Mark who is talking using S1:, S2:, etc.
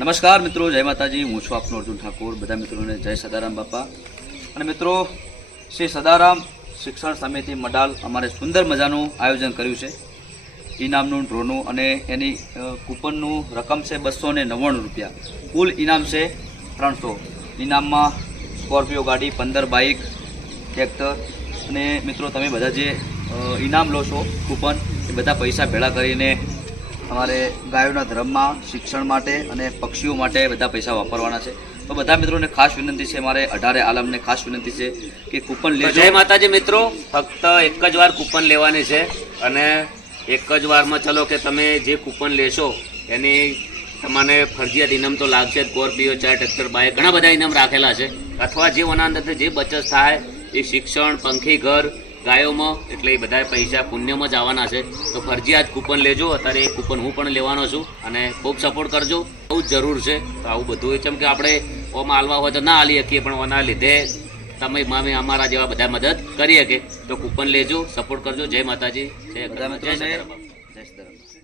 S1: નમસ્કાર મિત્રો, જય માતાજી. હું છું આપનો અર્જુન ઠાકોર. બધા મિત્રોને જય સદારામ બાપા. અને મિત્રો, શ્રી સદારામ શિક્ષણ સમિતિ મડાલ અમારે સુંદર મજાનું આયોજન કર્યું છે. ઇનામનું ડ્રોનું અને એની કૂપનનું રકમ છે બસો ને નવ્વાણું રૂપિયા. કુલ ઇનામ છે ત્રણસો. ઇનામમાં સ્કોર્પિયો ગાડી, પંદર બાઇક, ટ્રેક્ટર અને મિત્રો, તમે બધા જે ઇનામ લો છો, કૂપન, એ બધા પૈસા ભેળા કરીને અમારે ગાયોના ધર્મમાં, શિક્ષણ માટે અને પક્ષીઓ માટે બધા પૈસા વાપરવાના છે. તો બધા મિત્રોને ખાસ વિનંતી છે, મારે અઢારે આલમને ખાસ વિનંતી છે કે કૂપન લે
S2: જય માતાજી મિત્રો, ફક્ત એક જ વાર કૂપન લેવાની છે અને એક જ વારમાં ચલો કે તમે જે કૂપન લેશો, એની તમને ફરજિયાત ઇનામ તો લાગશે સ્કોર્પિયો ચાર, ટ્રેક્ટર, બાય, ઘણા બધા ઇનામ રાખેલા છે. અથવા જે ઓના અંદર જે બચત થાય, એ શિક્ષણ, પંખી, ઘર ગાયોમાં એટલે એ બધા પૈસા પુણ્યમાં જ આવવાના છે. તો ફરજિયાત કૂપન લેજો. અત્યારે એ કૂપન હું પણ લેવાનો છું અને ખૂબ સપોર્ટ કરજો. બહુ જ જરૂર છે. તો આવું બધું જેમ કે આપણે ઓમાં હાલવા હોય તો ના હાલી શકીએ પણ ઓના લીધે તમે મામે અમારા જેવા બધા મદદ કરી શકે. તો કૂપન લેજો સપોર્ટ કરજો. જય માતાજી. જય
S1: જય સીતારામ